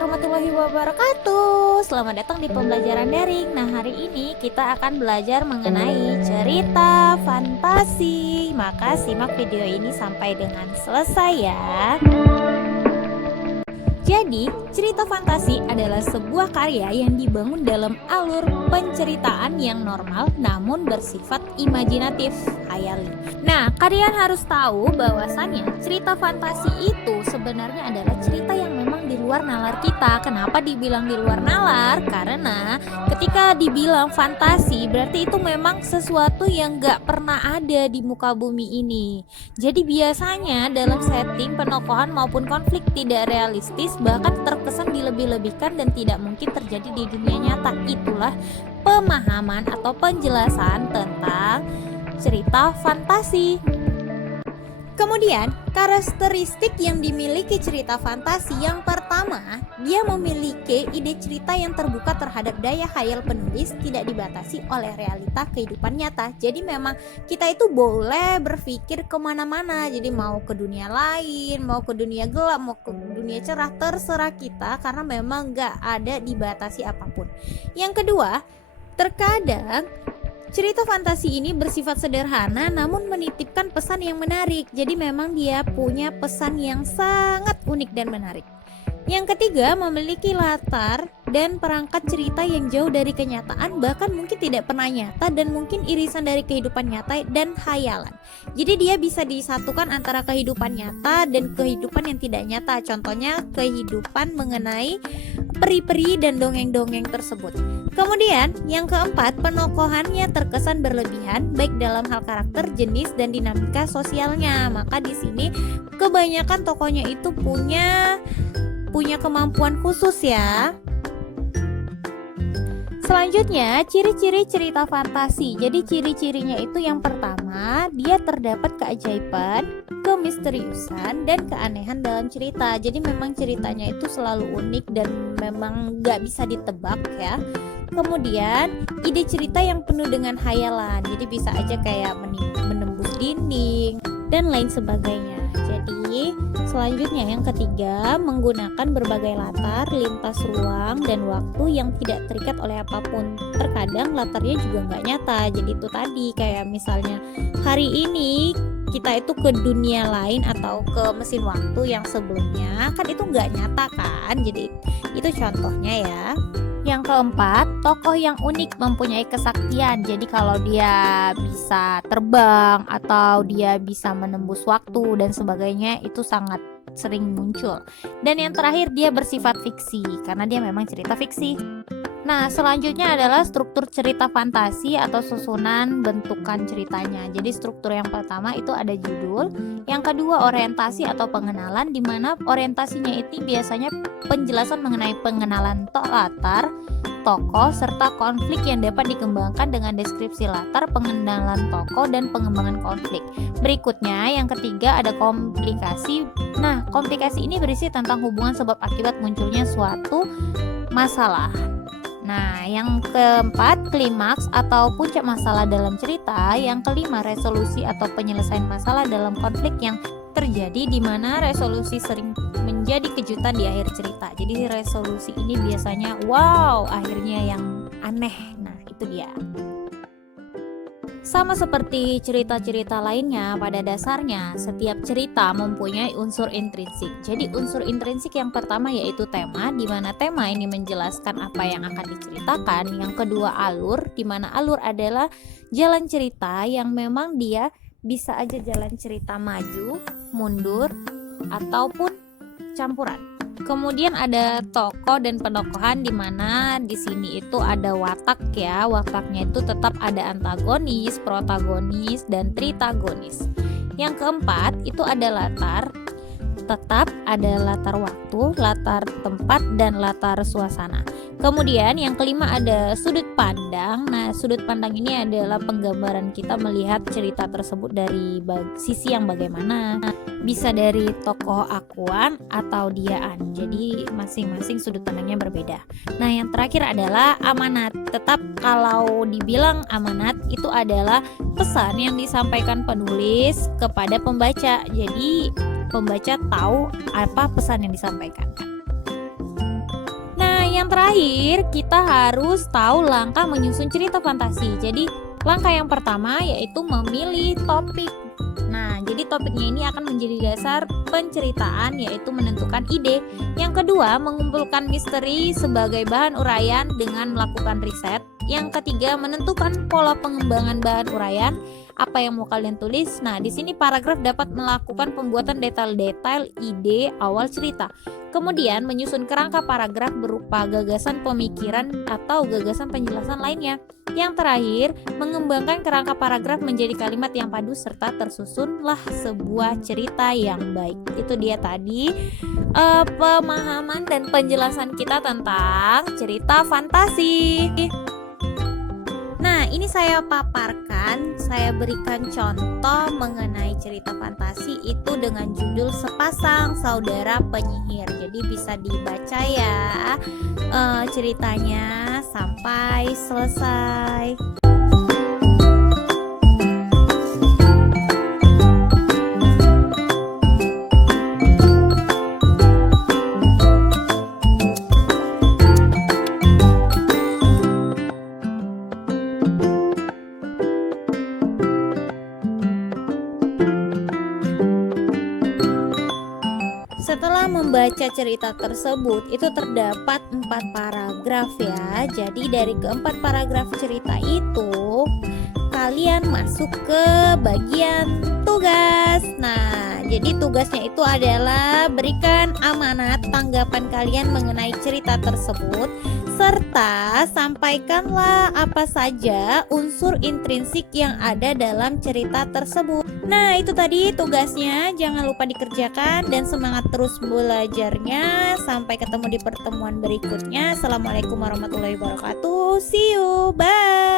warahmatullahi wabarakatuh. Selamat datang di pembelajaran daring. Nah, hari ini kita akan belajar mengenai cerita fantasi. Maka simak video ini sampai dengan selesai ya. Jadi, cerita fantasi adalah sebuah karya yang dibangun dalam alur penceritaan yang normal namun bersifat imajinatif, khayali. Nah, kalian harus tahu bahwasannya cerita fantasi itu sebenarnya adalah cerita yang memang di luar nalar kita. Kenapa dibilang di luar nalar? Karena ketika dibilang fantasi berarti itu memang sesuatu yang gak pernah ada di muka bumi ini. Jadi biasanya dalam setting penokohan maupun konflik tidak realistis, bahkan terkesan dilebih-lebihkan dan tidak mungkin terjadi di dunia nyata. Itulah pemahaman atau penjelasan tentang cerita fantasi. Kemudian, karakteristik yang dimiliki cerita fantasi yang pertama, dia memiliki ide cerita yang terbuka terhadap daya khayal penulis, tidak dibatasi oleh realita kehidupan nyata. Jadi memang kita itu boleh berpikir kemana-mana, jadi mau ke dunia lain, mau ke dunia gelap, mau ke dunia cerah, terserah kita karena memang gak ada dibatasi apapun. Yang kedua, terkadang cerita fantasi ini bersifat sederhana namun menitipkan pesan yang menarik. Jadi memang dia punya pesan yang sangat unik dan menarik. Yang ketiga, memiliki latar dan perangkat cerita yang jauh dari kenyataan, bahkan mungkin tidak pernah nyata dan mungkin irisan dari kehidupan nyata dan khayalan. Jadi dia bisa disatukan antara kehidupan nyata dan kehidupan yang tidak nyata. Contohnya kehidupan mengenai peri-peri dan dongeng-dongeng tersebut. Kemudian yang keempat, penokohannya terkesan berlebihan baik dalam hal karakter, jenis dan dinamika sosialnya. Maka di sini kebanyakan tokohnya itu punya kemampuan khusus ya. Selanjutnya, ciri-ciri cerita fantasi. Jadi ciri-cirinya itu yang pertama, dia terdapat keajaiban, kemisteriusan, dan keanehan dalam cerita. Jadi memang ceritanya itu selalu unik dan memang gak bisa ditebak ya. Kemudian, ide cerita yang penuh dengan khayalan. Jadi bisa aja kayak menembus dinding dan lain sebagainya. Jadi selanjutnya yang ketiga, menggunakan berbagai latar, lintas ruang dan waktu yang tidak terikat oleh apapun. Terkadang latarnya juga nggak nyata. Jadi itu tadi kayak misalnya hari ini kita itu ke dunia lain atau ke mesin waktu yang sebelumnya kan itu nggak nyata kan. Jadi itu contohnya ya. Yang keempat, tokoh yang unik mempunyai kesaktian. Jadi kalau dia bisa terbang atau dia bisa menembus waktu dan sebagainya itu sangat sering muncul. Dan yang terakhir, dia bersifat fiksi karena dia memang cerita fiksi. Nah, selanjutnya adalah struktur cerita fantasi atau susunan bentukan ceritanya. Jadi struktur yang pertama itu ada judul, yang kedua orientasi atau pengenalan, di mana orientasinya itu biasanya penjelasan mengenai pengenalan latar, tokoh, serta konflik yang dapat dikembangkan dengan deskripsi latar, pengenalan tokoh, dan pengembangan konflik. Berikutnya, yang ketiga ada komplikasi. Nah, komplikasi ini berisi tentang hubungan sebab akibat munculnya suatu masalah. Nah, yang keempat, klimaks atau puncak masalah dalam cerita. Yang kelima, resolusi atau penyelesaian masalah dalam konflik yang terjadi, di mana resolusi sering menjadi kejutan di akhir cerita. Jadi resolusi ini biasanya wow, akhirnya yang aneh. Nah, itu dia. Sama seperti cerita-cerita lainnya, pada dasarnya setiap cerita mempunyai unsur intrinsik. Jadi unsur intrinsik yang pertama yaitu tema, di mana tema ini menjelaskan apa yang akan diceritakan. Yang kedua alur, di mana alur adalah jalan cerita yang memang dia bisa aja jalan cerita maju, mundur, ataupun campuran. Kemudian ada tokoh dan penokohan, di mana di sini itu ada watak ya. Wataknya itu tetap ada antagonis, protagonis, dan tritagonis. Yang keempat itu ada latar. Tetap ada latar waktu, latar tempat, dan latar suasana. Kemudian yang kelima ada sudut pandang. Nah, sudut pandang ini adalah penggambaran kita melihat cerita tersebut dari sisi yang bagaimana. Bisa dari tokoh akuan atau diaan. Jadi masing-masing sudut pandangnya berbeda. Nah, yang terakhir adalah amanat. Tetap kalau dibilang amanat itu adalah pesan yang disampaikan penulis kepada pembaca. Jadi pembaca tahu apa pesan yang disampaikan. yang terakhir, kita harus tahu langkah menyusun cerita fantasi. Jadi, langkah yang pertama yaitu memilih topik. Nah, jadi topiknya ini akan menjadi dasar penceritaan, yaitu menentukan ide. Yang kedua, mengumpulkan misteri sebagai bahan uraian dengan melakukan riset. Yang ketiga, menentukan pola pengembangan bahan uraian, apa yang mau kalian tulis. Nah, di sini paragraf dapat melakukan pembuatan detail-detail ide awal cerita. Kemudian, menyusun kerangka paragraf berupa gagasan pemikiran atau gagasan penjelasan lainnya. Yang terakhir, mengembangkan kerangka paragraf menjadi kalimat yang padu serta tersusunlah sebuah cerita yang baik. Itu dia tadi pemahaman dan penjelasan kita tentang cerita fantasi. Nah, ini saya paparkan, saya berikan contoh mengenai cerita fantasi itu dengan judul Sepasang Saudara Penyihir. Jadi bisa dibaca ya ceritanya sampai selesai. Setelah membaca cerita tersebut, itu terdapat 4 paragraf ya. Jadi dari keempat paragraf cerita itu, kalian masuk ke bagian tugas. Nah, jadi tugasnya itu adalah berikan amanat tanggapan kalian mengenai cerita tersebut, serta sampaikanlah apa saja unsur intrinsik yang ada dalam cerita tersebut. Nah, itu tadi tugasnya, jangan lupa dikerjakan dan semangat terus belajarnya. Sampai ketemu di pertemuan berikutnya. Assalamualaikum warahmatullahi wabarakatuh. See you, bye.